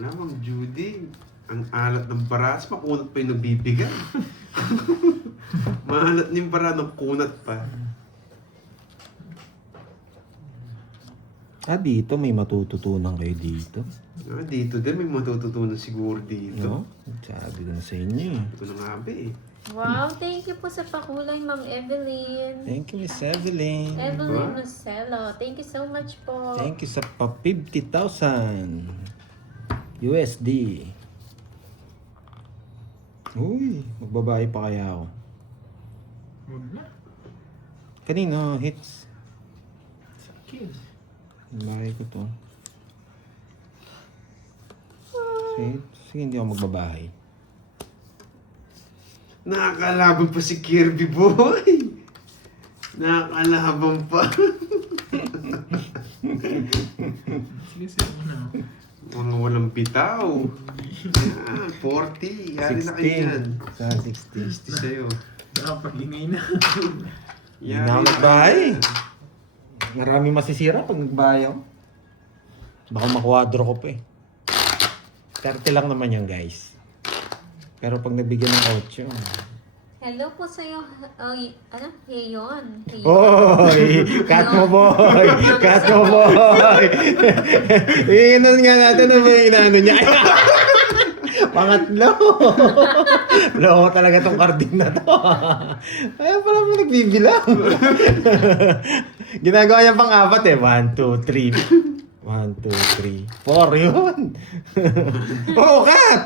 Alam, Ma'am Judy, ang alat ng baras, makunat pa yung nabibigay. Maalat ng bara ng kunat pa. Dito may matututunan kayo dito. Dito din, may matututunan siguro dito. No? Sabi ko na sa inyo eh. Ito na nga ba eh. Wow, thank you po sa pakulay, Ma'am Evelyn. Thank you, Miss Evelyn. Evelyn Marcelo, thank you so much po. Thank you sa pa 50,000 USD. Uy, magbabae pa kaya ako. Huwag na. Kanino hits? Sakit. Bahay ko to. Sige, hindi ako magbabahay. Nakakalaban pa si Kirby, boy! Nakakalaban pa. Sige, sige mo na. Mga walang bitaw. Yan, 40. Yari na kayo yan. Sa 60. 60 sa'yo. Nakapag-ingay na. Hindi na ako magbahay. Marami masisira pag nagbahay ako. Baka makwadro ko pa eh. 30 lang naman yan, guys. Pero pag nabigyan ng 8, Hello po sa'yo, Heyon. Hoy! Cut mo, boy! Cut mo, boy! Iinan nga natin na may inaano niya. Pangatlo! Loko talaga tong carding na to. Kaya pala mo nagbibilang. Ginagawa niya pang-apat eh. 1, 2, 3. 1, 2, 3, 4 yun. Oo, cut!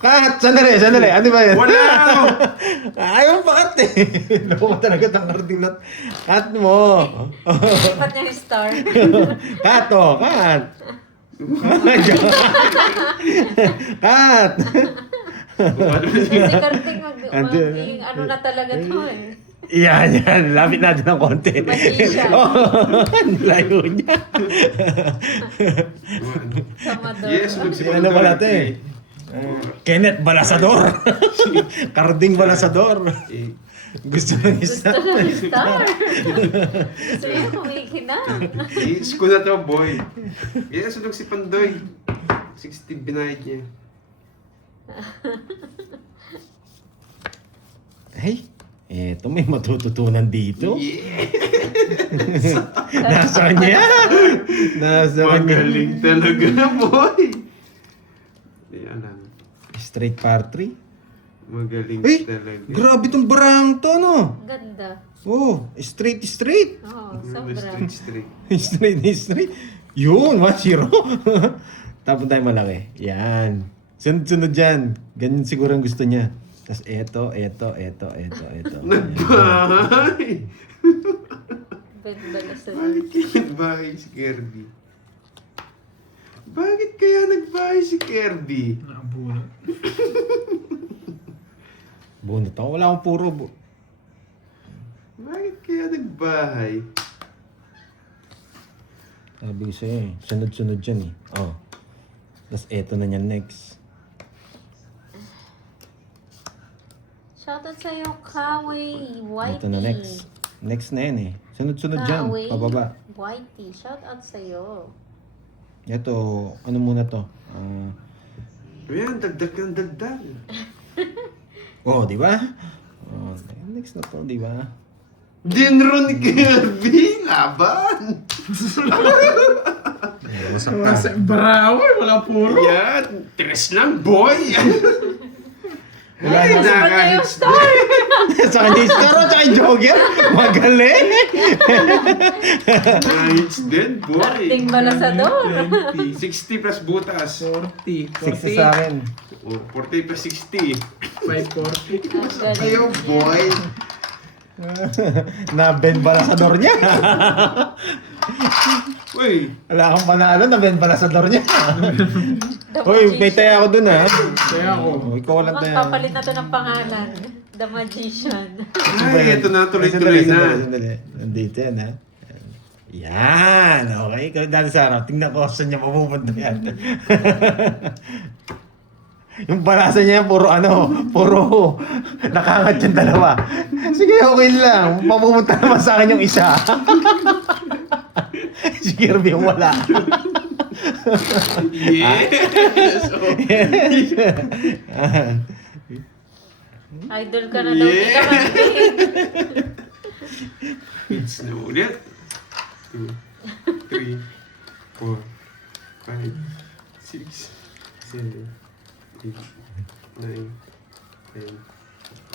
Cut! Sandali. Ano ba yan? Wala! Ayaw pa cut eh. Loko talaga tong carding na. Cut mo. Ba't niya yung star? Cut oh, cut. Cut. Si Kartik, ano na talaga to eh. Yan. Lapit natin ng konti. Magician. Layo niya. Samador. Yes, Ano pala ito eh? Kenneth Balasador. Carding Balasador. Gusto ng Gusto isa. ng star. Gusto niya kumikinang. Hits ko na to, boy. Yes, sulog si Pandoy. 60 binayad niya. Ay, eto may matututunan dito. Yeah! Nasaan niya? Nasaan niya? Magaling talaga, boy! Hindi alam. Straight par 3. Magaling Ay, talaga. grabe tong barang to, no? Ganda. Oh, straight. Oo, sobra. Straight. Straight. Yun, 1-0. Tapos tayo malaki. Yan. Sunod dyan. Ganyan siguro ang gusto niya. Tapos eto. Nagbahay! Ganda na sa Bakit kaya nagbahay si Kirby? Bakit kaya nagbahay si Kirby? Nakabunot. Bunot ako. Wala akong puro. Bakit kaya nagbahay? Sabi ko sa'yo eh. Sunod dyan eh. Oh. Tapos eto na niyan next. Shoutout sa'yo, Kawi Whitey. Ito na next. Next na yan eh. Sunod dyan. Kawi Pababa. Whitey. Shoutout sa'yo. Ito, ano muna to? Ayan, dagdag ng dagdag. Oh, di ba? Oh, next na to, di ba? Dinro ni Kirby! Laban! Kasi baraway, wala puro. Yan! Tres lang, boy! Wala Ay, na. Ba't niya yung nakahits star? Sa kanya Scar at saka Joker. Magaling. Nakahits din, boy! Karting Balasador. 60 plus butas. 40. 60 sa akin. Oh, 40 plus 60. 540. Ang galing. Ayaw, boy! Na-bend Balasador niya. Uy! Wala akong panalo, na-bend Balasador niya. The Uy, may Magician. taya ako dun ha. Kaya ako. Oh, ikaw lang Mukhang taya. papalit na to ng pangalan. The Magician. Ay, ito na, tuloy-tuloy na. Sandali. Nandito yan ha. Yan. Okay. Ikaw dati sa harap. Tingnan ko saan niya mapupunta yan. Yung balasa niya, puro nakangat yung dalawa. Sige, okay lang. Mapupunta naman sa akin yung isa. Si Kirby yung wala. Yes! Oh. Idol ka na daw. Di ka makinig. It's na ulit. 2, 3, 4, 5, 6, 7, 8, 9, 10,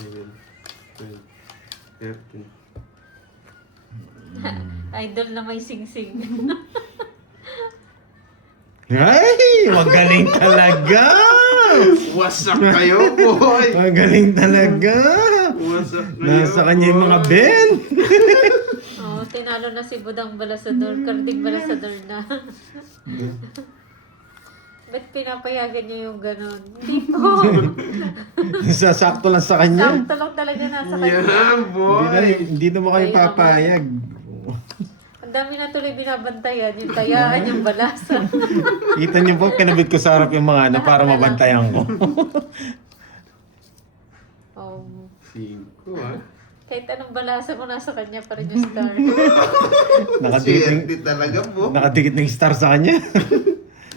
11, 12, 13. Idol na may sing-sing. Ay! Magaling talaga! Wasak kayo, boy! Magaling talaga! Wasak kayo, Nasa kanya yung mga boy. Ben! Oo, tinalo na si Budang Balasador. Karding Balasador na. Ba't pinapayagan niya yung ganon? Hindi po. Sasakto lang sa kanya. Sakto lang talaga nasa kanya. Yeah, boy! Hindi na mo kayo Kaya papayag. Ang dami na tuloy binabantayan. Yung tayaan, yung balasa. Kita niyo po, kinabit ko sa harap yung mga ano para mabantayan ko. Oh, 5, ah. kahit anong balasa mo, nasa kanya pa rin yung star. Nakadikit Swerte talaga, po. nakadikit ng star sa kanya.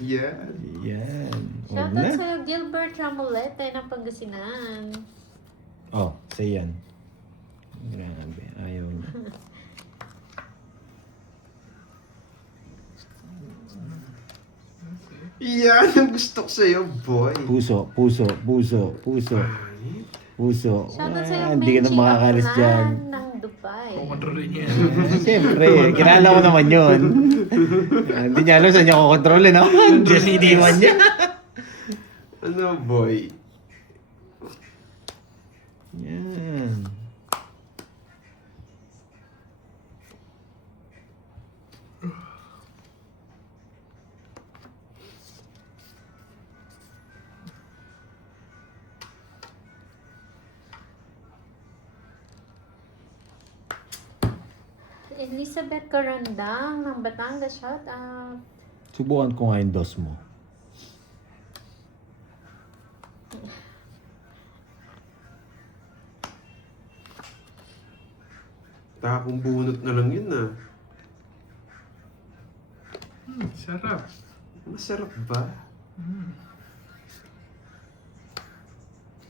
Yeah. Yan. O Shoutout na. sa'yo, Gilbert Ramolete ng Pangasinan. Oh, sa yan. Grabe, ayaw niya. Yan ang gusto ko sa'yo, boy. Puso, puso, puso, puso, Pangit. puso. Shoutout sa'yo, Hindi ka na Menchie makakalis Aklan dyan. ng Dubai. Kukontrolin niya. Siyempre, kilala ko naman yun. Hindi niya alam saan niya kukontrolin, no? Just iniwan niya. Ano, boy? Yan. Elizabeth Carandang ng Batangas, shoutout. Subukan ko nga yung dos mo. Takong bunot na lang yun, ah. Sarap. Masarap ba?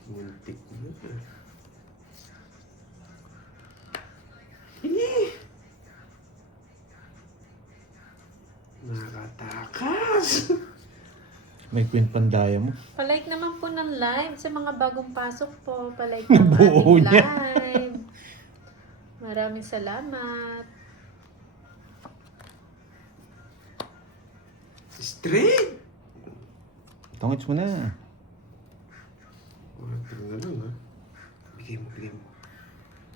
Muntik na. Nakatakas! May queen pandaya mo. Palike naman po ng live sa mga bagong pasok po. Palike ng Buo aming niya. live. Maraming salamat. Straight! Tongits mo na. Water na lang, ha? Bigay mo, bigay mo.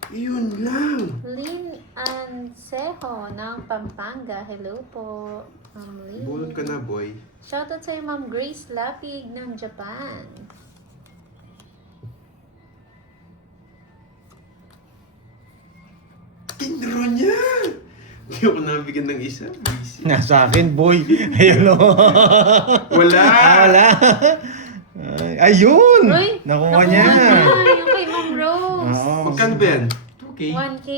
Yun lang! Lynn Ansejo ng Pampanga. Hello po, Ma'am Lynn. Bunot ka na, boy. Shoutout sa'yo, Ma'am Grace Lapig ng Japan. Kinro niya! Hindi ako nabigyan ng isa. Busy. Nasa akin, boy. Ayun o. Wala! Wala. Ay, ayun! Uy! Nakuha niya. Yung kay Ma'am Rose. Oo. Magkano ba yan? 2K. 1K.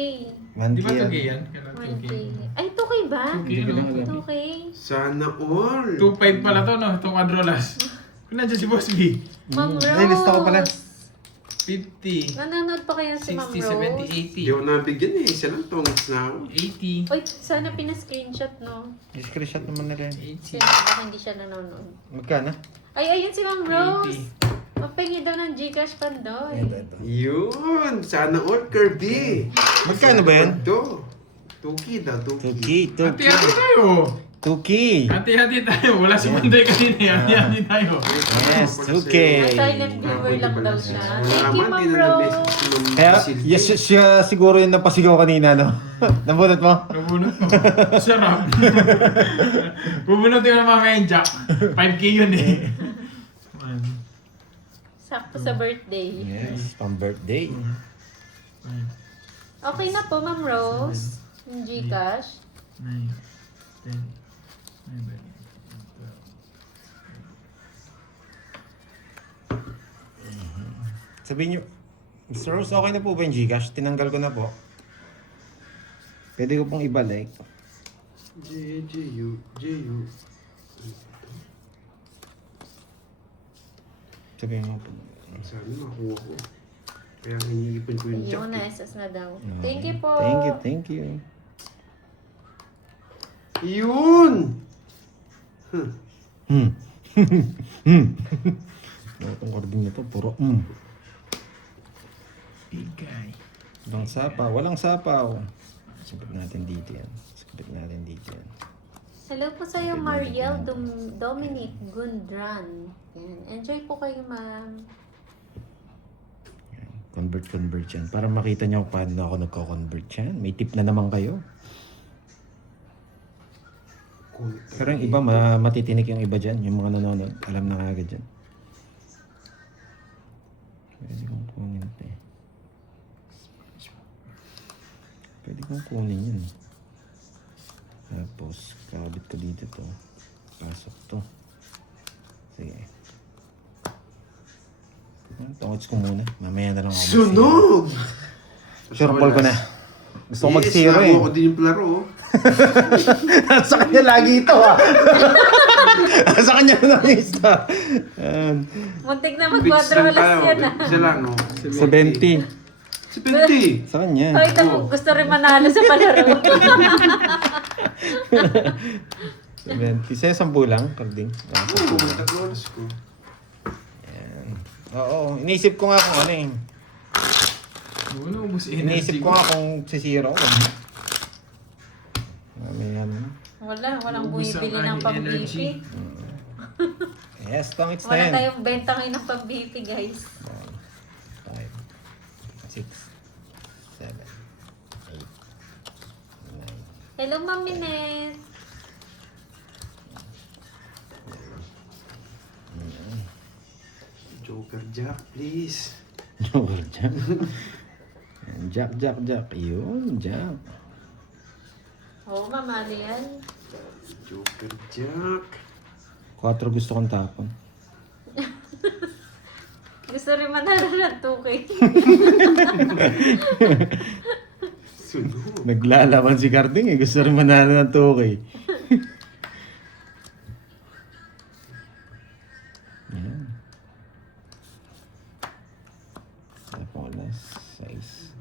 Di ba 2K Manti yan? Kailan 1K. 2K? Ay, 2K ba? 2K, Hindi ko no? na alam. 2K? Sana all! 2.5 pala to, no? Itong Adrolas. Kung nandiyan si Boss B. Ma'am Rose. Ay, lista ko pala. 50. Nanonood pa kayo si Ma'am 60, Rose? 70, Hindi ako nabigyan eh. Isa lang tongits na ako. 80. Uy, sana pina-screenshot, no? I-screenshot naman nila yun. 80. Sino baka hindi siya nanonood. Magkano? Ay, ayun si Ma'am Rose. 80. Mapahingi daw ng Gcash Pandoy. Ito. Yun! Sana all, Kirby! Magkano ba yan? Ito. 2K daw, 2K. 2K, Hati-hati tayo. 2K. Hati-hati tayo. Wala si Manday kanina. Hati-hati tayo. Yes, 2K. Ah, silent viewer lang daw siya. Wala Thank you, naman, Ma'am di na Rose. na-message si Ma'am Kaya, Silvia. yes, siya siguro yung napasigaw kanina, no? Nabunot mo? Nabunot mo. Sarap. Bubunutin ko na mamaya yung Jack. 5K yun eh. Man. Sakto sa birthday. Yes, pang birthday. Okay na po, Ma'am Rose. Yung Gcash. 9, 10, 11, 12. Sabihin nyo, Mr. Rose, okay na po ba yung Gcash? Tinanggal ko na po. Pwede ko pong ibalik. J-U. Sabihin mo po. Sana makuha ko. Kaya hinihipan ko yung jack. Yung SS na daw. Thank you po. Thank you. Yun! Itong carding na to, puro Bigay. Walang sapaw. Sabit natin dito yan. Hello po sa iyo, Mariel Dominic Gundran. Yan. Enjoy po kayo, ma'am. Convert yan. Para makita niyo kung paano ako nagko-convert yan. May tip na naman kayo. Pero yung iba, matitinik yung iba dyan. Yung mga nanonood, alam na kagad dyan. Pwede kong kunin ito eh. Pwede kong kunin yun. Tapos, kakabit ko dito to. Pasok to. Sige. Tungod ko muna. Mamaya na lang ako. Sunog! Sure ball ko na. Gusto ko mag-zero eh. Ako din yung palaro. Sa kanya lagi ito ah. Sa kanya lang isa. Muntik na Bits lang mag-quadro tayo. yan ah. Isa lang, no? 70. 70. Sa kanya. Pakita mo, gusto rin manalo sa palaro. 70. Isa 10 lang, karding. Oo, tatlo oras ko. Oo, iniisip ko nga kung ano eh. Ano, ubus Iniisip ko nga kung sisiro ko. Mamaya na. Walang Ubus ang bumibili ng aking pang-BP. energy. Yes, tong it's Wala 10. tayong benta ngayon ng pang-BP, guys. 5, 6, 7, 8, 9. Hello, Ma'am Minette. Joker Jack, please. Joker Jack. Jack. Yun, Jack. Oo, mamali yan. Joker Jack. 4 gusto kong tapon. Gusto rin manalo ng 2K. Sunog. Naglalaban si Carding eh. Gusto rin manalo ng 2K. Yan. Tapos, 6.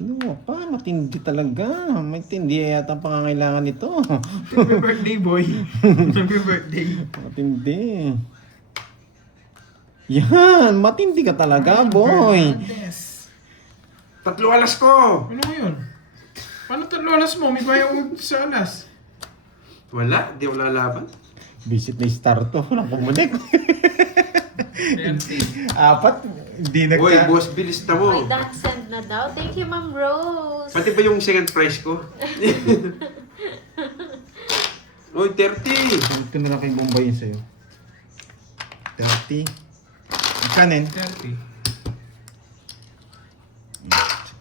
Kinuha pa. Matindi talaga. May tindi yata ang pangangailangan nito. Happy birthday, boy. Happy birthday. Matindi. Yan. Matindi ka talaga, boy. Yes. Tatlo alas ko! Ano mo yun? Paano tatlo alas mo? May bayaw sa alas. Wala, di ako lalaban. Visit na star to. Walang kumunik. 30. 4. Hindi Uy, nagka... boss, bilis na mo. May dance send na daw. Thank you, Ma'am Rose. Pati ba yung second prize ko? Uy, 30! Ito na lang kay Bombay yun sa'yo. 30. Ang kanin. 30.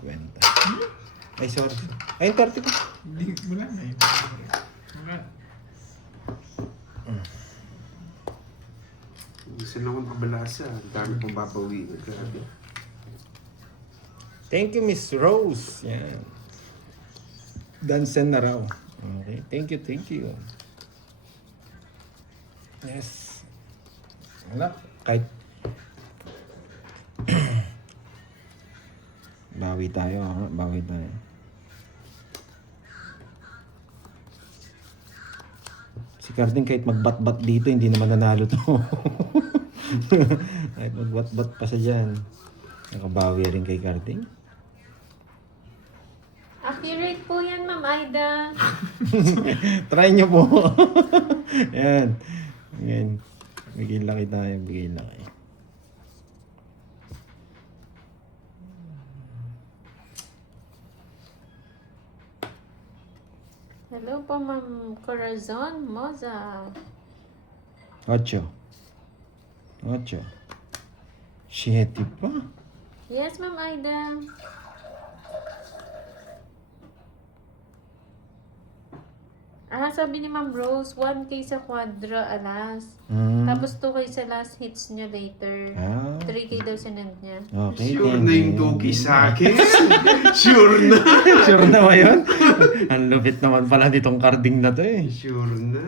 50. Ay, sorry. Ay, 30 ko. Hindi, wala na yun. Wala. Gusto na akong kabalasa. Ang dami kong babawiin. Grabe. Thank you, Miss Rose. Yan. Dansen na raw. Okay. Thank you. Yes. Wala. Kahit... Bawi tayo. Bawi tayo. Si Carding kahit magbat-bat dito, hindi naman nanalo to. Kahit magbat-bat pa siya dyan. Nakabawi rin kay Carding. Accurate po yan, Ma'am Aida. Try nyo po. Yan. Yan. Bigay laki tayo. Bigay laki. Hello po, Ma'am Corazon Moza. 8. 7 pa. Yes, Ma'am Aida. Sabi ni Ma'am Rose, 1K sa Quadra alas. Tapos 2K sa last hits niya later. 3K daw sinend niya. Okay. Sure thank na you. yung tuki sa akin. Sure na. Sure na ba yun? Ang lupit naman pala nitong carding na to eh. Sure na.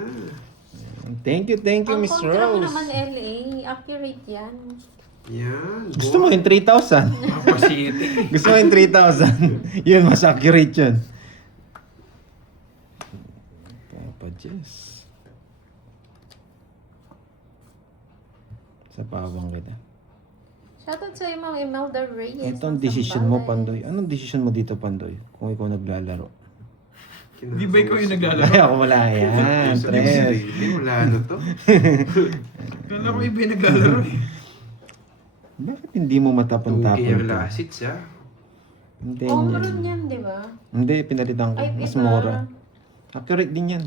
Thank you, Ang Miss kontra mo Rose. naman LA. Accurate yan. Yan. Gusto mo yung 3,000? Ako city. Gusto mo yung 3,000? Yun, mas accurate yun. Papa Jess. Sa pawang kita. Shoutout sa Ma'am Imelda Reyes. Ito ang ng decision mo, Sambales. Pandoy. Anong decision mo dito, Pandoy? Kung ikaw naglalaro. Di ba ikaw yung Ay, naglalaro? ako wala yan, Sabi ko Tres. sarili, wala na to. Kala ko iba yung naglalaro eh. Bakit hindi mo 2K matapon-tapon ang to? lasits ha. Hindi Oh, yan. meron yan, di ba? Hindi, pinalitan ko. Ay, Mas iba. mura. Accurate din yan.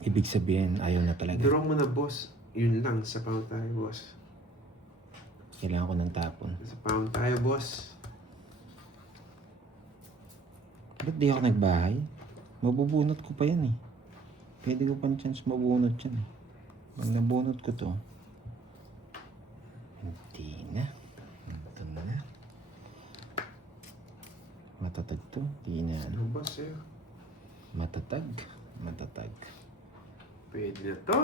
Ibig sabihin, ayaw na talaga. Draw mo na boss. Yun lang, sa pound tayo boss. Kailangan ko ng tapon. Sa pound tayo boss. Ba't di ako nagbahay? Mabubunot ko pa yan eh. Pwede ko pang chance mabunot yan eh. Pag nabunot ko to, hindi na. Ito na. Matatag to. Hindi na. Ano boss eh? Matatag. Matatag. Pwede na to.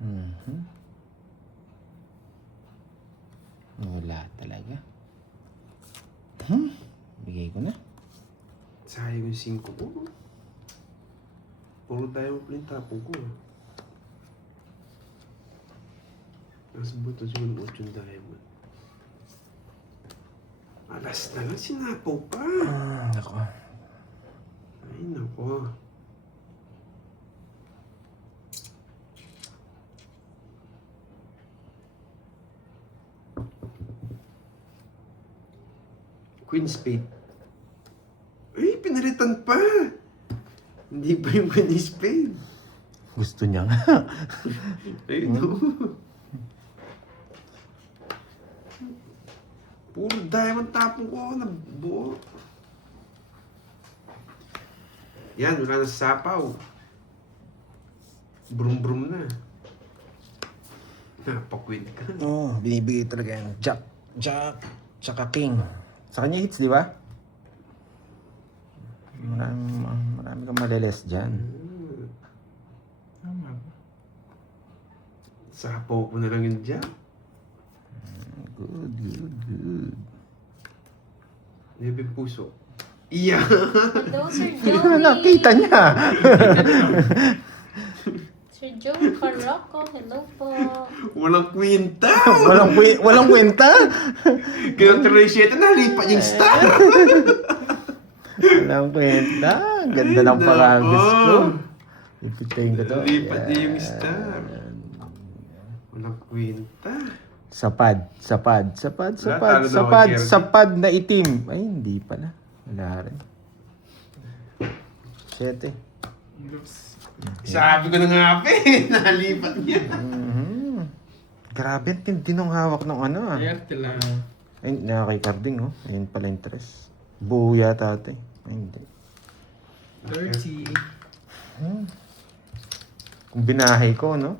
Mhm. Wala talaga. Bigay ko na. Sayang yung 5 ko. Puro tayo tapong ko. Mas buto siguro ng 8 diamond. Alas na lang, sinapaw pa. Ako. Ay, nako. Queen Spade. Ay, pinalitan pa. Hindi pa yung Queen Spade. Gusto niya nga. Ay, no. Puro diamond tapong ko na buo. Yan, wala na sa sapaw. Brum-brum na. Napakwid ka. Oo, binibigay talaga yan. Jack, tsaka king. Sa kanya hits, di ba? Marami kang maliles dyan. Tama ba? Sapaw ko na lang yun dyan. Good. Nebe puso. Iya! Hello, Sir Hindi ko Joey. na nakita niya. Sir Joey Carrocco, hello po. Walang kwenta! Walang kwenta. Kaya 37 na, lipat yung star! Walang kwenta. Ganda ng paragos ko. Ipitayin ko to. Lipat niya yung star. Walang kwenta. Sapad talo na ako, Jerry. sapad na itim. Ay, hindi pala. Wala rin. 7. Looks... Sabi ko na nga pa eh, nalipat niya. Grabe, ang tindi nung hawak ng ano ah. Ayerte lang. Ay, kay Carding oh. Ayun pala yung tres. Buo yata ate. Ay, hindi. 30. Kung binahay ko, no?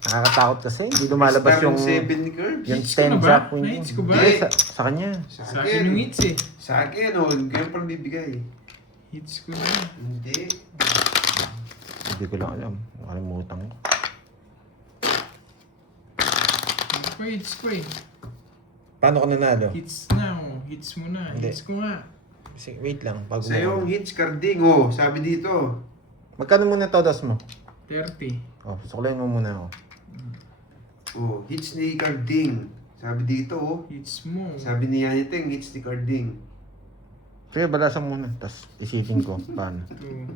Nakakatakot kasi. Hindi lumalabas Star yung... 7 ni Curbs. Yung Hits ko na 10 ba? jack queen. Na-hits ko ba? Hindi, sa kanya. Sa akin yung hits eh. Sa akin, oh, kayo pang bibigay. Hits ko na. Hindi. Hindi ko lang alam. Nakalimutan ko. Hindi ko hits ko eh. Paano ka nanalo? Hits na oh. Hits mo na. Hindi. Hits ko nga. Wait lang. Bago Sa yung hits, Carding, oh, sabi dito. Magkano muna todos mo? 30. Oh, suklayin mo muna ako. Oh, hits ni Carding. Sabi dito, oh. Hits mo. Sabi ni Yaniteng, hits ni Carding. Sige, balasan muna. Tapos isipin ko. Paano? 2.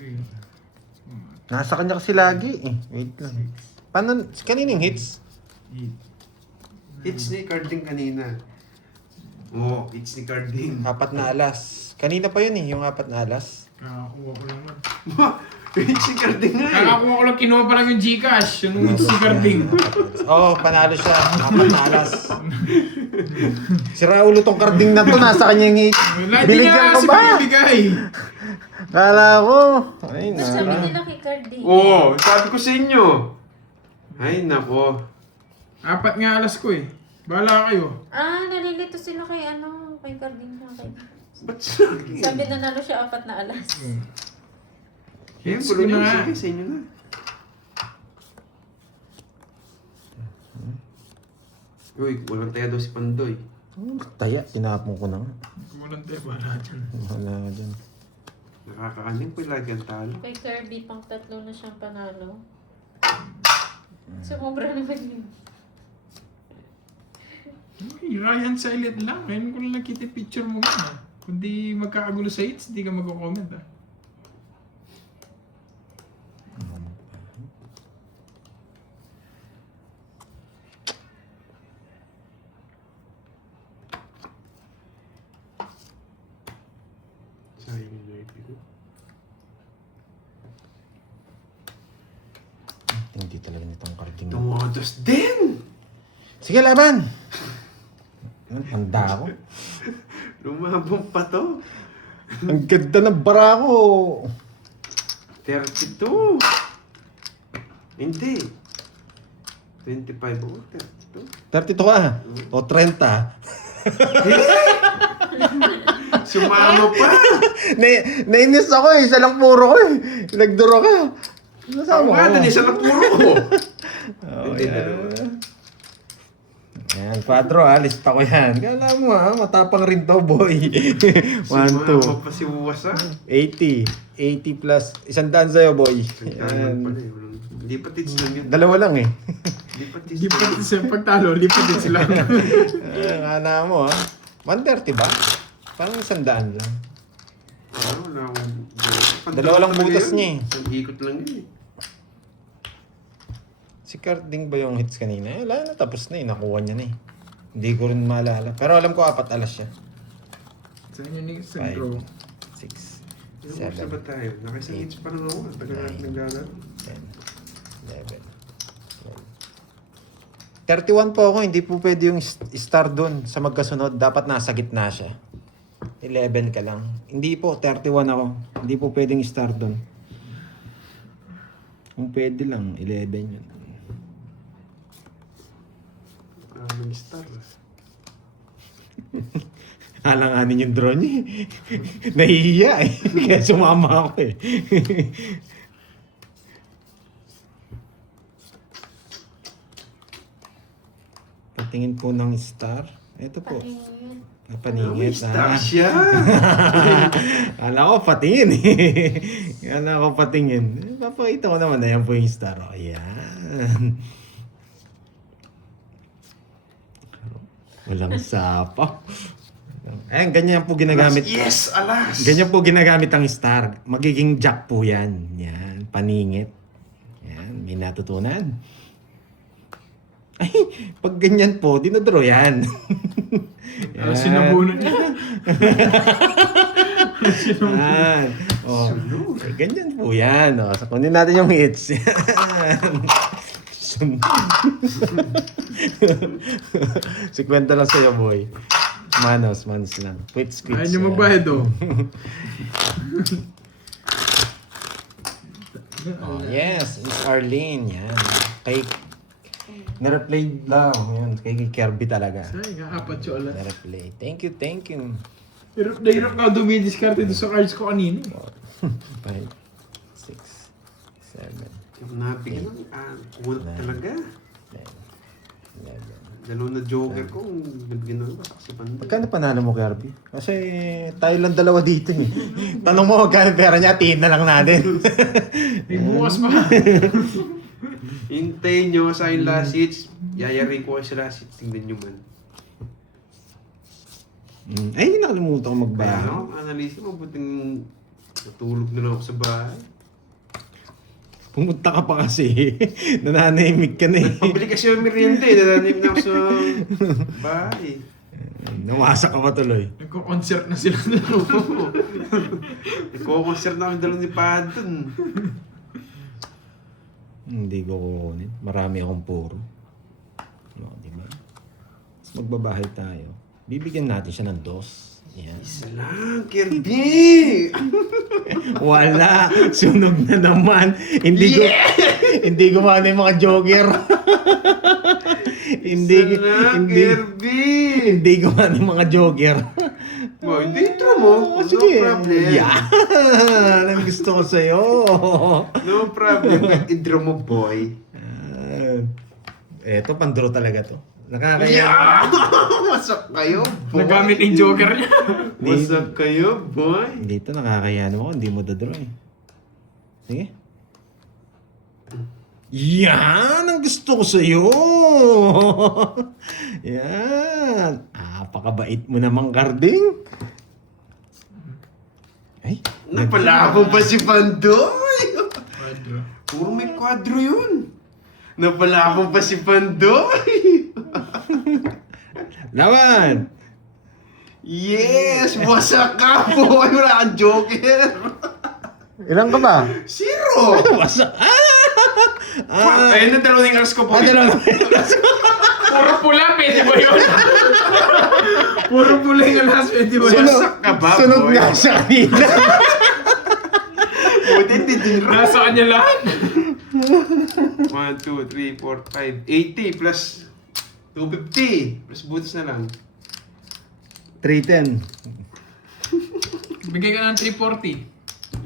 3. Nasa kanya kasi lagi eh. Wait lang. Paano? Kaninong hits? 8. Hits ni Carding kanina. Oh, hits ni Carding. 4 na alas. Kanina pa yun eh, yung 4 na alas. Kakakuha ko lang man. Hits ni Carding nga eh. Kakakuha ko lang, kinuha pa lang yung Gcash. Yung hits si Carding. Oo, panalo siya. 4 na alas. Si Raulo tong Carding na to, nasa kanya yung hits. Wala, di Binigyan nga ko kasi ba? binibigay. Kala ko. Ay, Ba't sabi nara. nila kay Cardi? Oo, sabi ko sa inyo. Ay, nako. 4 nga alas ko eh. Bahala kayo. Nalilito sila kay kay Cardi na kay. Ba't sa akin? Sabi nanalo siya 4 na alas. Ayun, Hits pulo ko niyo. na nga. Sige, sa inyo na. Uy, walang taya daw si Pandoy. Taya, tinapon ko na nga. Kumulang tayo, bahala dyan. Wala ka dyan. Nakakaanin po lagi ang talo. Kay Kirby, pang 3 na siyang panalo. Sumobra naman yun. Uy, Ryan silent lang. Ngayon ko lang nakita yung picture mo nga. Kung di magkakagulo sa hits, di ka mag-comment ah. Sayang yung life ko. Hindi talaga nitong carding. Tumodos din! Sige, laban! Handa ako. Lumabong pa to. Ang ganda ng bara ko. 32. Hindi. 25 o 32. 32 ka. O 30. Sumama pa. Nainis ako eh. Isa lang puro ko eh. Nagduro ka. Ako Nasama nga, ko. dun isa na puro ko. Oh, Hindi, yan. dalawa. Yan, 4 lista ko yan. Kala mo matapang rin to, boy. 1, 2. Sumama pa si Uwas 80. 80 plus. 100 sa'yo, boy. Yan. Yan. Hindi pa tits lang yun. Dalawa lang eh. Hindi pa tits Lipat lang. din sa pagtalo, lipat din sila. Kala mo 130 ba? Parang 100 lang. Wala akong... Dalawa lang Talaga butas yun. niya eh. Isang ikot lang yun eh. Si Carding ba yung hits kanina? Wala na, tapos na eh. Nakuha niya na eh. Hindi ko rin maalala. Pero alam ko 4 alas siya. Sa inyo ni 5, Sandro. 6, Ilang oras na ba tayo? Nakisang hits pa lang ako. Tagal natin naglalaro. 10, 11, 12. 31 po ako, hindi po pwede yung star doon sa magkasunod. Dapat nasa gitna siya. 11 ka lang. Hindi po, 31 ako. Hindi po pwedeng star doon. Kung pwede lang, 11 yun. Nag-star. Alanganin yung drone niya. Nahihiya eh. Kaya sumama ako eh. Patingin po ng star. Ito po. Patingin. Paningit. Star siya. Kala ko patingin eh. Kala ko patingin. Papakita ko naman na yan po yung star. O, yan. Walang sapa. Ayan, ganyan po ginagamit. Yes, alas! Ganyan po ginagamit ang star. Magiging jack po yan. Yan, paningit. Yan, may natutunan. Ay, pag ganyan po, dinodraw yan. Alas sinabunod niya. Yan. Oh, eh, ganyan po yan. Oh. So, kunin natin yung hits. Yan. 50 lang sa'yo, boy. Manos lang. Quits. Ayaw niyo magbayad oh. Oh, yes, Miss Arlene. Yan. Kay... Na-replay lang. Yan. Kay Kirby talaga. Say, nga 4 yung alas. Na-replay. Thank you. Hirap na hirap ka dumidiskarte doon sa cards ko kanina. 5, 6, 7, Yung nabigyan, kulat talaga. 10, 11. Dalawa na joker ko, nabigyan na ako sa Pandoy. Magkano panalo mo, Kirby? Kasi tayo lang dalawa dito eh. Tanong mo magkano pera niya, tiin na lang natin. May bukas pa. Hintayin nyo sa aking last hits. Yayarin ko kayo sa last hits. Tingnan nyo man. Ay, nakalimutan ko Kaya magbayad. ako, analysis mo, buting natulog na lang ako sa bahay. Pumunta ka pa kasi. Nananahimik ka na eh. Pabili kasi yung merienda eh. Nananim na ako sa bahay. Namasa ka pa tuloy. Nagko-concert na sila. Nagko-concert na kami dalawa ni Padon. Hindi ko kukunin. Marami akong puro. No, di ba? Mas magbabahay tayo. Bibigyan natin siya ng 2. Yan. Isa lang, Kirby! Wala. Sunog na naman. Hindi gumana yung mga jogger. Isa lang, Kirby! Hindi gumana yung mga jogger. Oh, hindi ito mo. No problem. Yan. Ang gusto ko sa'yo. No problem. Kahit i-draw mo, boy. Eto, pandro talaga to. Nakakaya. Yeah! Wasak kayo, boy. Nagamit yung joker niya. Wasak kayo, boy. Dito nakakaya naman. Hindi mo dadraw eh. Sige. Yan ang gusto ko sa'yo. Yan. Napakabait mo namang Karding. Ay. Napalabang pa si Pandoy. Quadro. Puro may kwadro yun. Napalabang pa si Pandoy. Laban. Yes! Wasak ka, boy. Wala kang joker. Ilan ka ba? 0! Wasak. Ayun na dalawang yung aras ko, boy. Puro pula, pwede ba yun? Puro pula yung alas, pwede ba yun? Wasak ka ba, Sunod boy? nga siya kanina. Buti titira. Nasa kanya lahat. 1, 2, 3, 4, 5, 80 plus 250. Plus butas na lang. 310. Bigay ka ng 340.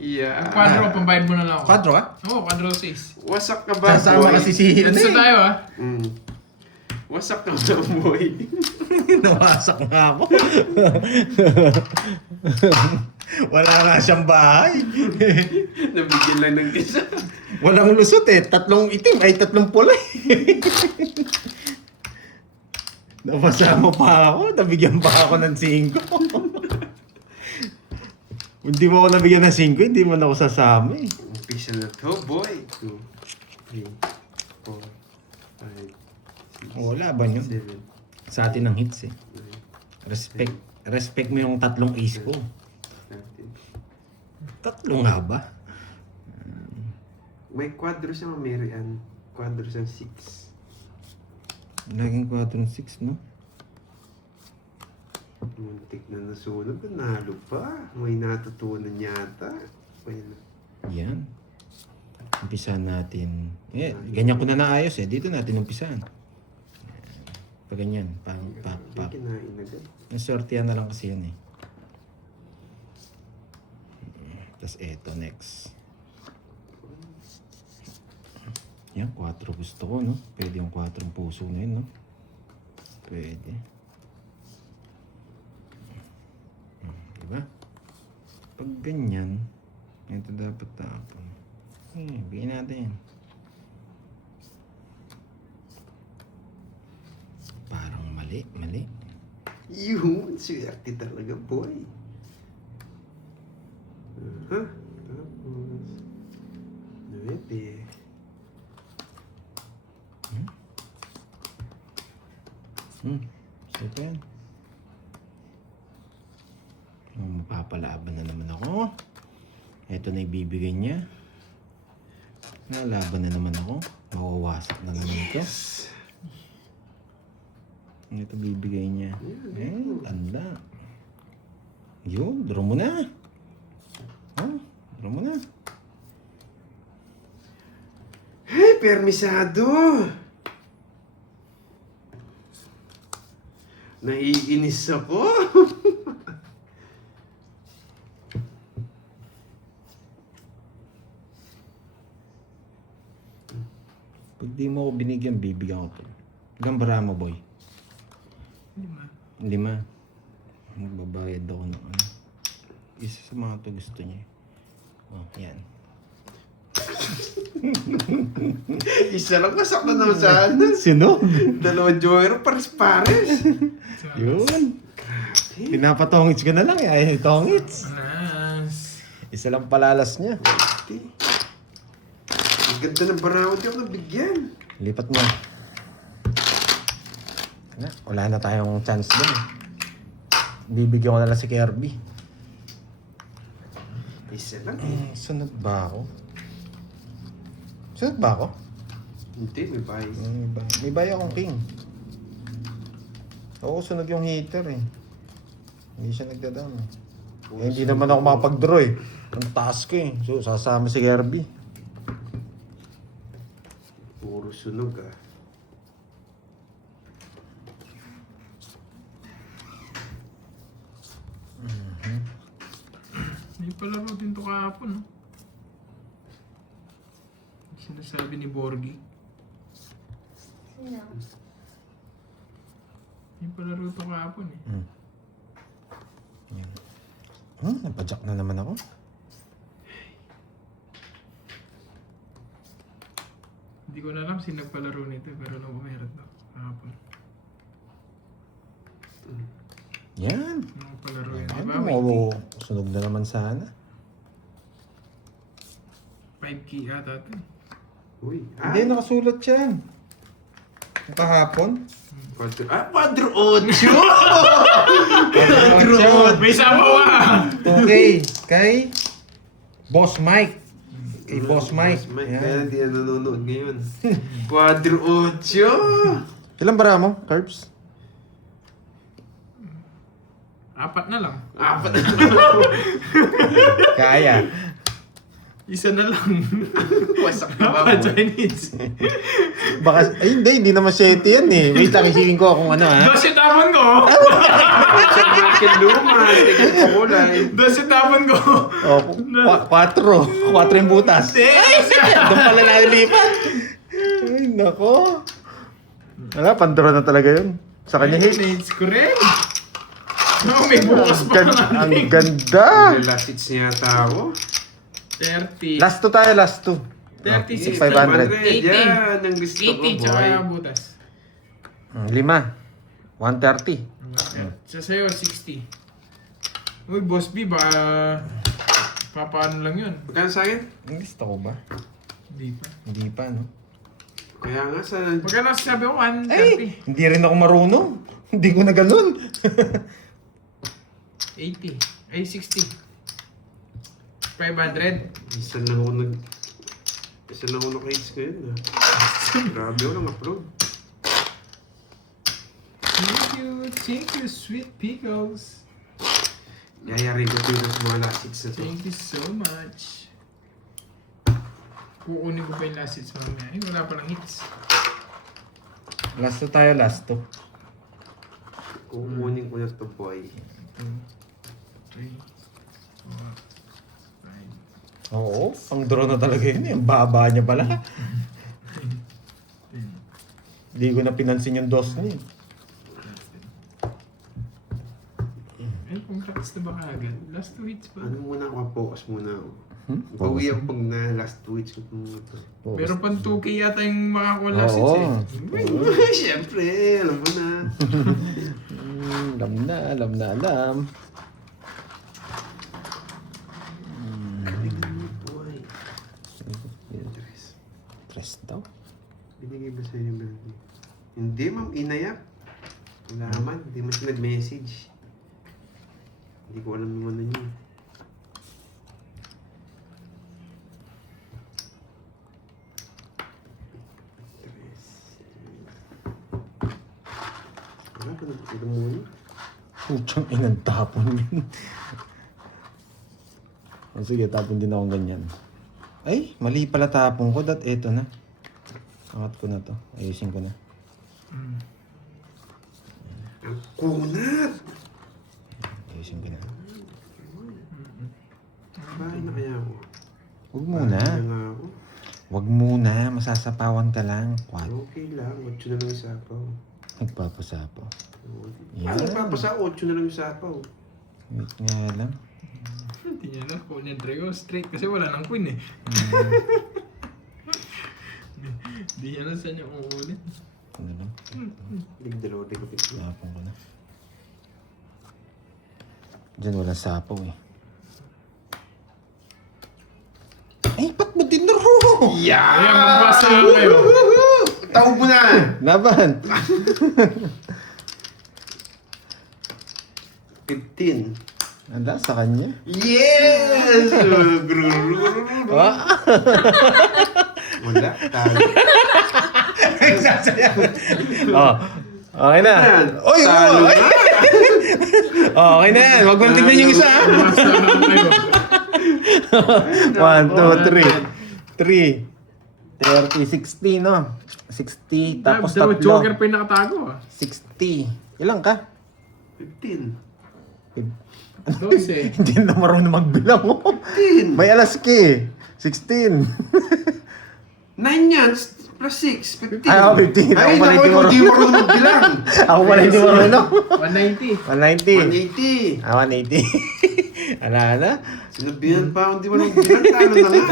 Yeah. Quadro, pambayad mo na lang ako. Quadro ka? Oo, quadro 6. Wasak ka ba, Kasama boy? kasi si Ganito tayo ah. Wasak ka ba, boy? Nawasak nga ako. Wala nga siyang bahay. Nabigyan lang ng kisa. Walang lusot eh. 3 itim ay 3 pula eh. Napasama pa ako. Nabigyan pa ako ng 5. Hindi mo ako nabigyan ng 5, hindi mo na ako sasama eh. Umpisa na to, boy. 2, 3, 4, 5, 6, Wala ba yun? 7, Sa atin ang hits eh. Respect mo yung 3 ace ko. 3 nga ba? May quadro siya, Marian. Quadro siyang 6. Laging 4-6 no? Muntik na nasunog. Nalo pa. May natutunan yata. Ayun. Yan. Umpisahan natin. Eh, ganyan ko na naayos eh. Dito natin umpisahan. Pag ganyan. Hindi kinain agad. Nasortihan na lang kasi yan eh. Tapos eto next. Yan, 4 gusto ko no. Pwede yung 4 puso na yun no. Pwede. Diba? Pag ganyan, ito dapat tapon. Bigyan natin. Parang mali. Yun, swerte talaga, boy. Tapos, 9. Super yan. Mapapalaban na naman ako. Ito na ibibigay niya. Nalaban na naman ako. Mawawasak na naman ito. Ito bibigay niya. Tanda. Yun, draw mo na. Draw mo na. Hey, permisado! Naiinis ako. Pag di mo ako binigyan, bibigyan ko to. Gambara mo, boy. 5. Magbabayad ako ng ano. Isa sa mga to gusto niya. Oh, yan. Isa lang masakta naman sa ano. Sino? 2 joker, pares-pares. Yun. Pinapatongits ko na lang eh. Ay, tongits. Anas. Isa lang palalas niya. Ang ganda ng barawad yung nabigyan. Lipat mo. Wala na tayong chance dun. Bibigyan ko na lang si Kirby. Isa lang. Sunod ba ako? Sunod ba ako? Hindi, may bahay. May bayo akong king. Oo, sunod yung hitter eh. Hindi siya nagdadam. Hindi naman ako makapag-draw eh. Ang taas ko eh. So, sasama si Kirby. Puro sunog ah. May palaro din to kahapon, no? Sinasabi ni Borgie. Sino? May palaro to kahapon eh. Napadyak na naman ako. Hindi ko na alam sino nagpalaro nito, pero alam ko meron to kahapon. Yan. Mga palaro yun, Ano diba? mo? Sunog na naman sana. 5 key ata ito. Uy. Hindi, nakasulat yan. Kahapon. 4-8! 4-8! May sabaw ah! Okay, kay Boss Mike. Kay Boss Mike. Kaya Yan. hindi na nanonood ngayon. 4-8! Ilan bara mo, Carbs? 4 na lang. Apat. Kaya. Isa na lang. Wasak na ba Dapat mo? Chinese. Baka, ay hindi naman 7 yan eh. Wait lang, isingin ko kung ano ha. Dos yung tapon ko! Check market luma. Tingnan ko kulay. Dos yung tapon ko! Oh, 4. 4 yung butas. Doon pala nalilipat. Ay, nako. Wala, pandro na talaga yun. Sa kanya hit. It's correct. No, may bukas pa na. Ang ganda. Last hits niya yata ako. 30. Last 2 tayo, last 2. 30, 60. 500. 80. Yan, ang gusto ko, 80 tsaka boy. butas. 5. 130. Sa sayo, 60. Uy, Boss B, baka papaano lang yun? Magkano sa akin? Ang gusto ko ba? Hindi pa. Hindi pa, no? Kaya nga sa... Magkano sabi ko, 130. Ay, hindi rin ako marunong. Hindi ko na ganun. 80. Ay, 60. 500. Isa lang ako naka-hits ngayon. Grabe ako lang upload. Thank you, sweet pickles. Yayari ko ito sa mga last hits na to. Thank you so much. Kukunin ko pa yung last hits mamaya. Ay, wala palang hits. Last 2 tayo, last 2. Kukunin ko na to, boy. 2, 3, 4, 5. Oo, ang draw na talaga yun. Ang baba niya pala. Hindi ko na pinansin yung dos niya. Ay, congrats na ba kagad? Last 2 hits pa. Ano muna ako, focus muna ako. Focus Bawi ang pag na last 2 hits ko muna to. Meron pang 2K yata yung makakuha last hits Oo. eh. Siyempre, alam mo na. Alam. Boy. Press daw. Binigay ba sa'yo yung birthday? Hindi, ma'am. Inayap. Wala naman. Hindi mo siya nag-message. Hindi ko alam yung ano niya. Wala ka na. Ito muna. Putsang inang tapon yun. Oh, sige, tapon din ako ganyan. Ay, mali pala tapon ko. Eto na. Angat ko na to. Ayusin ko na. Ang kunat! Ayusin ko na. Bahay na kaya ako. Huwag muna. Bahay na nga ako. Huwag muna. Masasapawan ka lang. Kwat. Okay lang. 8 na lang yung sapaw. Nagpapasapaw. Yan. Ano papasa? 8 na lang yung sapaw. Wait nga lang. Hindi niya na po niya Drago straight kasi wala nang queen eh. Hindi niya lang saan niya uulit. Ano lang. Dalawa. Tapon ko na. Diyan walang sapaw eh. Ay, ba't mo dinuro? Ayan, magbasa lang kayo. Tawag mo na! Laban! 15. Anda, sa kanya. Yes! Wala. Talo. Oh, okay na. Oy, Talo oy! na. Okay na yan. Huwag mo na tignan yung isa. ah. Basta lang kayo. 1, 2, 3. 30, 60, no? 60, tapos Dapat Joker tatlo. pa yung nakatago ah. 60. Ilang ka? 15. 12. Hindi na marunong magbilang mo. 15. May alas ka eh. 16. 9 yan, plus 6, 15. Ay, 15. Ay, Ako pala naku, hindi ikaw di marunong. marunong magbilang. Ako pala hindi marunong. 190. 190. 180. 180. Ala na. Sinabihan pa ako di marunong magbilang, talo na nga.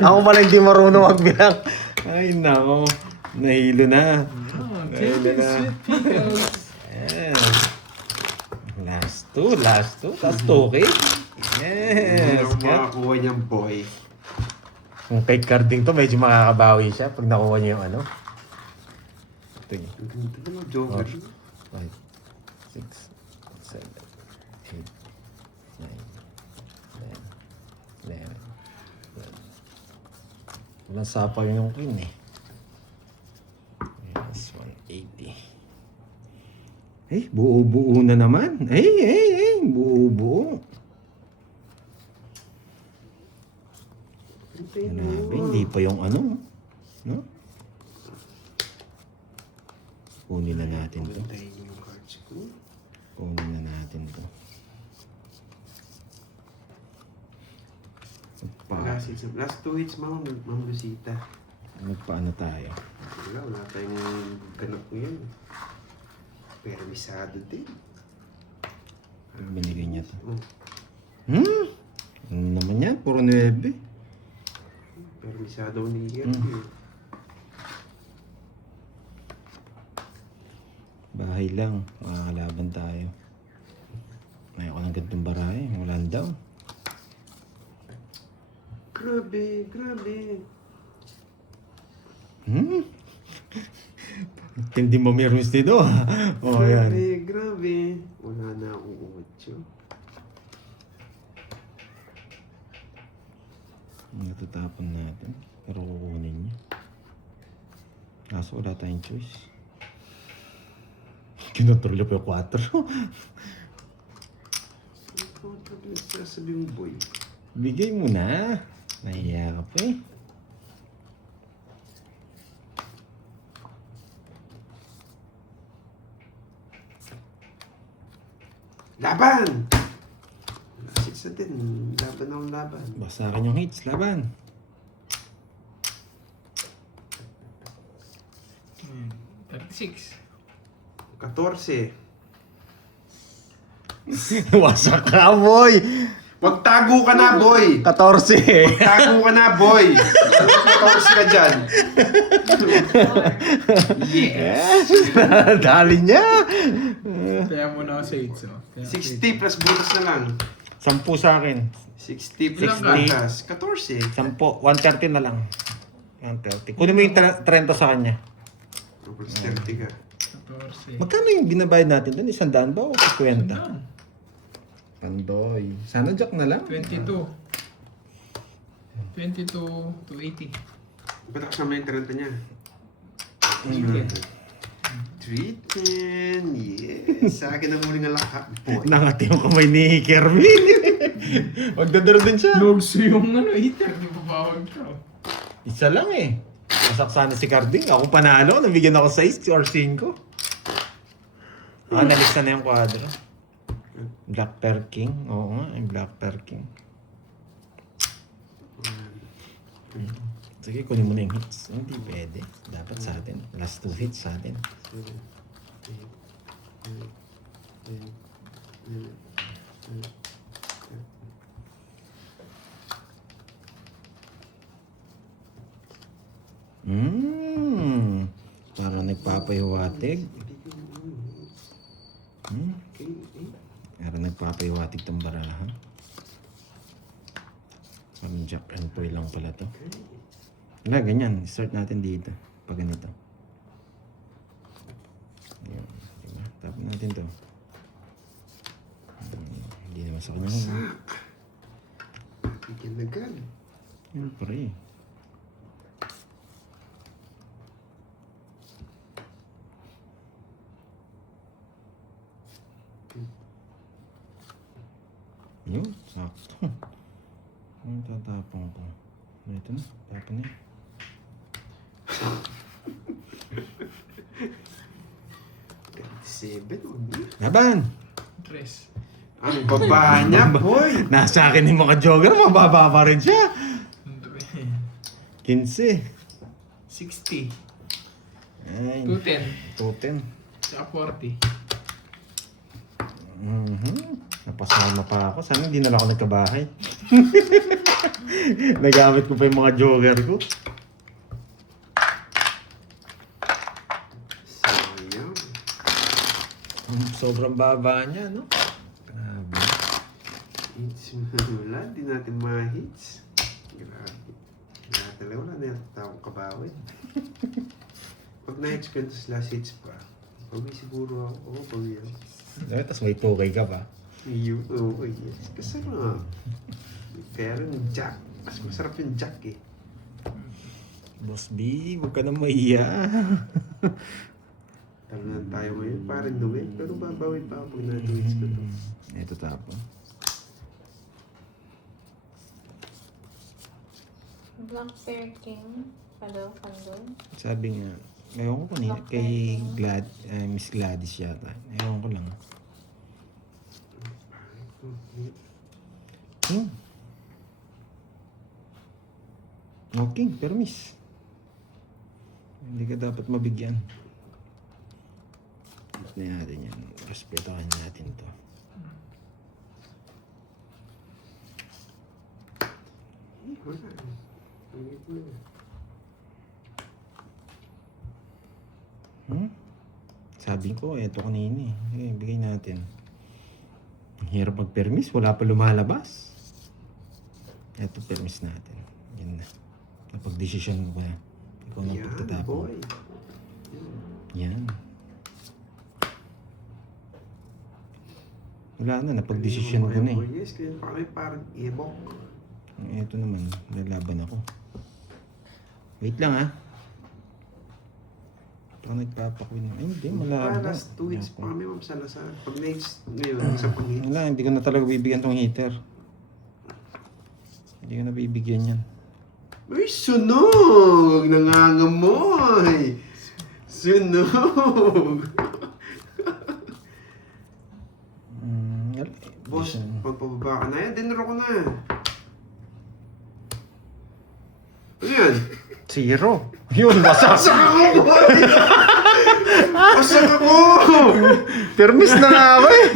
Ako pala hindi marunong magbilang. Ay, nako. Nahilo na. Nahilo na. Yes. Last two. Last 2K. Hindi Yes. ako makakuha niyang boy. Kung kay Carding to, medyo makakabawi siya pag nakuha niya yung ano. Ito yun. Ang ganda naman, Joker. 5, 6, 7, 8, 9, 10, 11, 12. Walang sapaw yung queen eh. Yes, 180. Eh, buo-buo na naman. Buo-buo. Grabe, hindi pa yung ano. No? Kunin na natin to. Bantayin yung cards ko. Kunin na natin to. Last 2 hits, Ma'am Lucita. Nagpaano tayo? Wala tayong ganap ko yan. Permisado din. Pag binigay niya to. Oh, Ano naman yan? Puro 9. permisado ni Kirby. Bahay lang. Makakalaban tayo. Ayoko ng gantong barahe. Walang daw. Grabe. Hindi mo mirrors dito. Oh, yan. Grabe. Wala na akong utyo. Natatapon natin. Pero kukunin niya. Kaso wala tayong choice. Kinotrol pa yung 4. Ikaw talaga sasabi yung boy. Bigay mo na. Nahiya ka pa eh. Laban! Six na din. Laban. Basta akin yung hits. Laban. 36. 14. Wasak ka, boy! Magtago ka na, boy! 14. Tago ka na, boy! 14 ka dyan. Yes! Dali niya! Kaya mo na ako sa 8. Oh. 60 plus butas na lang. 10 sa akin. 60 plus Ilan ka? butas. 14. 10. 130 na lang. 130. Kunin mo yung 30 sa kanya. Plus 30 ka. 14. Magkano yung binabayad natin doon? 100 ba o 50? Pandoy. Sana jack na lang. 22. 22 to 80. Ba't kasama yung 30 niya? 310. Yes. Sa akin ang muling alaka. Boy. Nangati yung kamay ni Kirby. Magdadaro din siya. Logso yung ano, heater. Di ba bawag siya? Isa lang eh. Masak sana si Carding. Ako panalo. Nabigyan ako 6 or 5. Nalista na yung kwadro. Black Pearl King. Oo nga, yung Black Pearl King. Sige, kunin mo na yung hits. Hindi pwede. Dapat sa atin. Last 2 hits sa atin. 7, 8, 9, 10. Parang nagpapahiwatig. Parang nagpapahiwatig tong baraha. Parang jack and foil lang pala to. Wala, ganyan. Start natin dito. Pag ganito. Ayan. Diba? Tapon natin to. Hindi naman sa kanya. Bigyan na gan. Siyempre. Sakto. Ano tatapong ko? Ito na. Tapon na. 7, hindi. Laban! Tres. Ang baba niya, boy. Nasa akin yung mga jogger, mababa pa rin siya. 15. 60. Ay, 210. 210. Tsaka 40. Napasama pa ako. Sana hindi na lang ako nagkabahay. Nagamit ko pa yung mga jogger ko. Sayang. Sobrang baba niya, no? Grabe. Hits wala, di natin ma-hits. Grabe. Wala na yung taong kabawi. Pag na-hits ko ito last hits pa, pawi siguro ako. Oo, pawi ako. Tapos may tukay ka pa. Yun, oo, yes. Kasarap. Kaya rin yung jack. Mas masarap yung jack eh. Boss B, huwag ka na maiya. Talo na tayo ngayon, parang Noel. Pero babawi pa ako pag na-hits ko ito. Ito tapo. Black Bear King. Hello, Kandol. Sabi nga, ewan ko kanina, kay Miss Gladys yata. Ewan ko lang. Okay, permis. Hindi ka dapat mabigyan. Gusto natin yan. Respetahan natin to. Wala. Pangit mo na. Sabi ko, eto kanina eh. Okay, bigay natin. Ang hirap mag-permis, wala pa lumalabas. Eto, permis natin. Yan na. Napag-desisyon ko na. Ikaw na Yan, pagtatapon. boy. Yan. Wala na, napag-desisyon ko na eh. Yes, kaya parang ebok. Ito naman, lalaban ako. Wait lang ah. Ito nagpapakwin. Ay, hindi, malaban. Last 2 hits pa kami, Ma'am Salazar. Pag next, ngayon, isang pang-hit. Wala, hindi ko na talaga bibigyan tong heater. Hindi ko na bibigyan yan. Uy, sunog! Nangangamoy! Sunog! Boss, pagpababa ka na yan, dinero ko na. Ano yan? 0. Yun, wasak. Wasak ako, boy! Wasak ako! Permis na nga ba eh.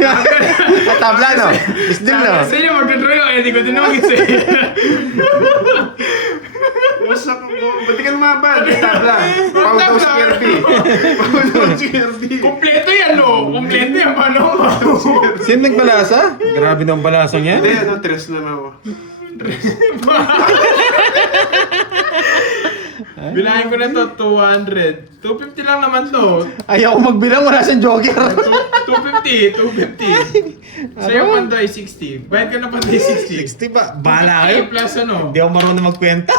Tabla no? Isdim no? Sa inyo, magdodroy yung edit ko. Tinawagin sa inyo. Wasak ako. Ba't di ka lumaban? Tabla. Pauto si Kirby. Pauto si Kirby. Kompleto yan, no? Kompleto yan. Paano mo? Sino nagbalasa? Grabe ng balasang yan. Hindi, ano, 3 na ako. Bilangin ko na to, 200. 250 lang naman to. Ayaw ko magbilang, wala siyang jogger. 250. Sa'yo panday 60. Bayad ka na panday 60. 60 ba? Bahala kayo. Plus ano? Hindi ako marunong magkwenta.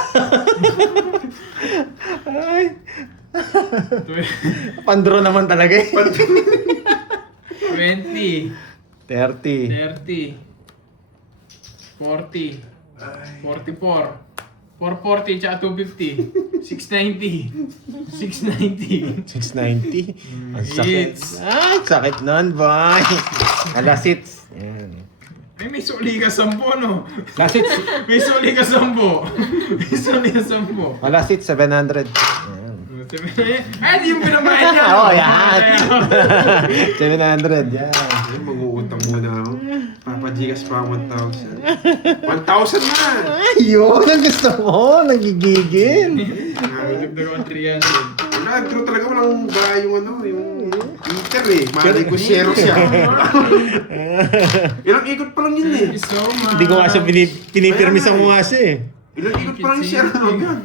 Ay, pandro naman talaga eh. 20. 30. 30. 40. 44. 440 tsaka 250. 690. 690. 690. Ang sakit. Hits. Ay, sakit nun, boy. Alas hits. Yan. Ay, may suli ka 10, no? Last hits. May suli ka 10. May suli ka 10. Last hits, 700. Yan. Ay, di yung pinabayad niya. Oo, yan. 700, yan. Ay, mag-uutang muna ako. Papajigas pa ako 1,000. 1,000 na! Ayun, ang gusto mo. Nagigigil. Nagdagdag ako 300. Wala, true talaga walang ba yung ano, yung heater eh. Malay ko zero siya. Ilang ikot pa lang yun eh. Thank you so much. Hindi ko nga siya pinipirmisan ko nga siya eh. Ilang ikot pa lang yung zero agad.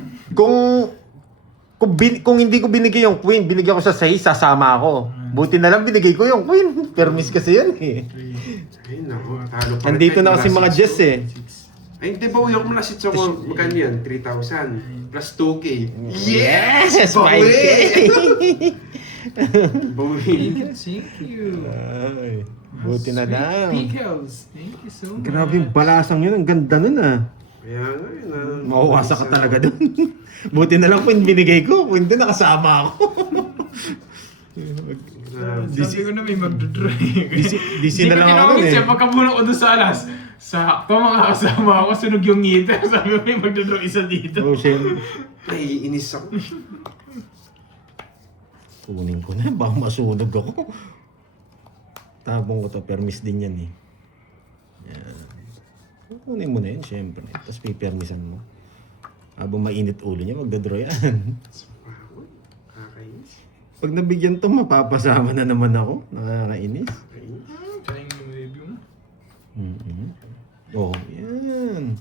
Kung hindi ko binigay yung queen, binigyan ko sa 6, sasama ako. Buti na lang binigay ko yung queen. Permis kasi yan eh. Ay, naku. Talo pa rin Andito tayo. na kasi mga Jess eh. Ay, hindi ba uwi ako mula sitso ko? Magkano yan? 3,000 plus 2K. Yes! Bawi! 5K! Buwi. Thank you. Ay, buti na Sweet lang. Pickles. Thank you so much. Grabe yung balasang yun. Ang ganda nun ah. Kaya nga yun. Mauwasa ka talaga dun. Buti na lang po yung binigay ko. Kung hindi, nakasama ako. Sabi ko na may magdodry. DC na lang ako dun eh. Siya, pagkabuno ko doon sa alas, sakto mga kasama ako, sunog yung ngita. Sabi ko may magdodry isa dito. Oh, Shem. Ay, inis ako. Kunin ko na. Baka masunog ako. Tabong ko to. Permis din yan eh. Yan. Kunin mo na yun, syempre. Tapos pipermisan mo. Habang mainit ulo niya, magdadraw yan. Kakainis. Pag nabigyan to, mapapasama na naman ako. Nakakainis. Kaya yung review mo. Oh, yan.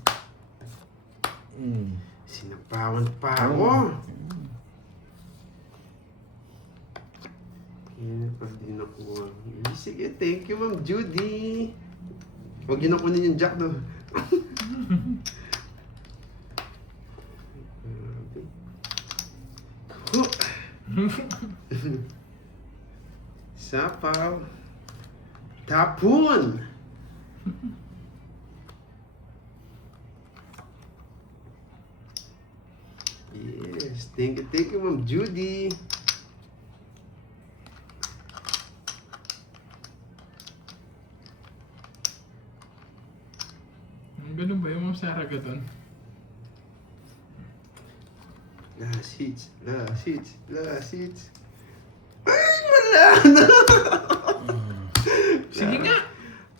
Sinapawan pa ako. Yan, pa din ako. Sige, thank you, Ma'am Judy. Huwag yun ako yung jack, no? Sapaw. Tapon. Yes, thank you, Ma'am Judy. Ganun ba yung mga saragaton? Last hits. Ay, wala na! Sige nga!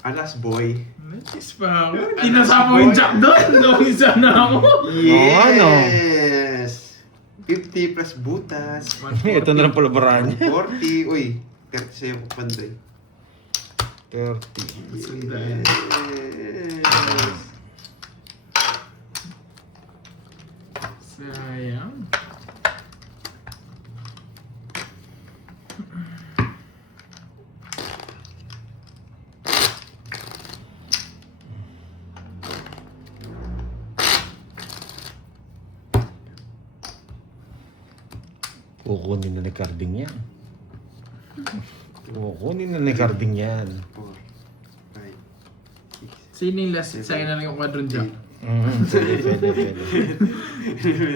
Alas, boy. Natis pa ako. Inasama ko yung jack doon. Doon isa na ako. Yes! 50 plus butas. Ito na lang pala baraan niya. 40. Uy, 30 sa'yo ko panday. 30. Yes! Sayang. Kukunin na ni Carding yan. Kukunin na ni Carding yan. 4, 5, 6. Sino yung last hit? Sa'yo na lang yung quadrant jack. Pwede.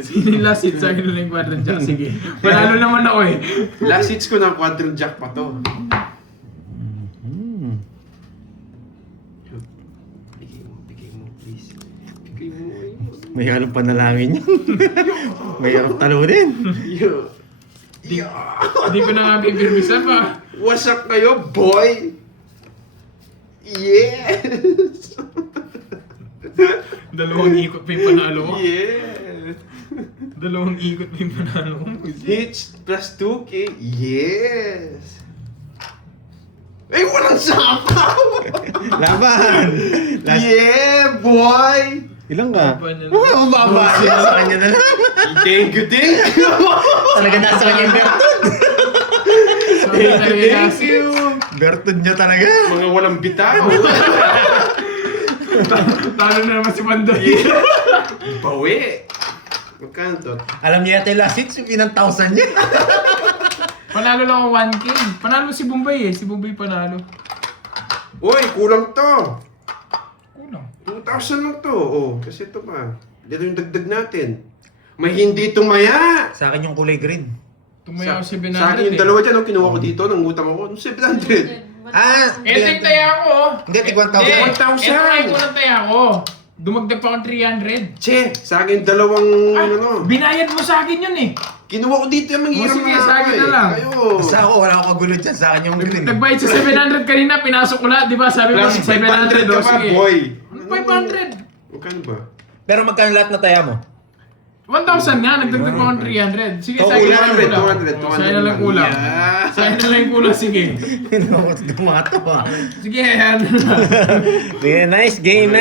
Sino yung last hit? Sa'yo na lang yung quadrant jack. Sige. Panalo naman ako eh. Last hits ko ng quadrant jack pa to. Bigay mo, please. Bigay mo. May halong panalangin yan. May halong talunin. Yo. Hindi ko na nga pipirmisa pa. What's up kayo, boy? Yes! Dalawang ikot pa yung panalo ko. Yes! Dalawang ikot pa yung panalo ko. Hits plus 2K. Yes! Ay, walang sapaw! Laban! Yeah, boy! Ilang ka? Laban na lang. Oh, mababa yan. Sa kanya na lang. Thank you. Talaga nasa kanya yung Bertud. Thank you. Bertud niya talaga. Mga walang bitaw. Talo na naman si Pandoy. Bawi. Magkano to? Alam niya yata yung last hits, yung 1,000 niya. Panalo lang ako 1K. Panalo si Bombay eh. Si Bombay panalo. Uy, kulang to. Kulang. 2,000 lang to. Oh, kasi ito pa. Dito yung dagdag natin. May hindi tumaya. Sa akin yung kulay green. Tumaya ako 700 Sa akin yung dalawa dyan, ang kinuha ko dito, nangutang ako, 700. Ah! Eh, taya ako. Hindi, tig 1,000. Eh, 1,000. Ito kayo ko ng taya ako. Dumagdag pa akong 300. Che, sa akin yung dalawang, Binayad mo sa akin yun eh. kinuha ko dito yung mga sige, sa akin na lang. Kayo. Sa ako, wala akong kagulo dyan. Sa akin yung green. Nagbayad sa 700 kanina, pinasok ko lahat, di ba? Sabi mo, Plus 700 500 ka pa, sige. boy. Ano 500? Magkano ba? Pero magkano lahat na taya mo? 1,000 nga, nagdagdag pa akong 300. Sige, sa akin na lang 200, kulang. 200, Oh, sa akin na lang kulang. Yeah. Sa akin na lang kulang, sige. Dumato ah. Sige, ano na. Sige, nice game,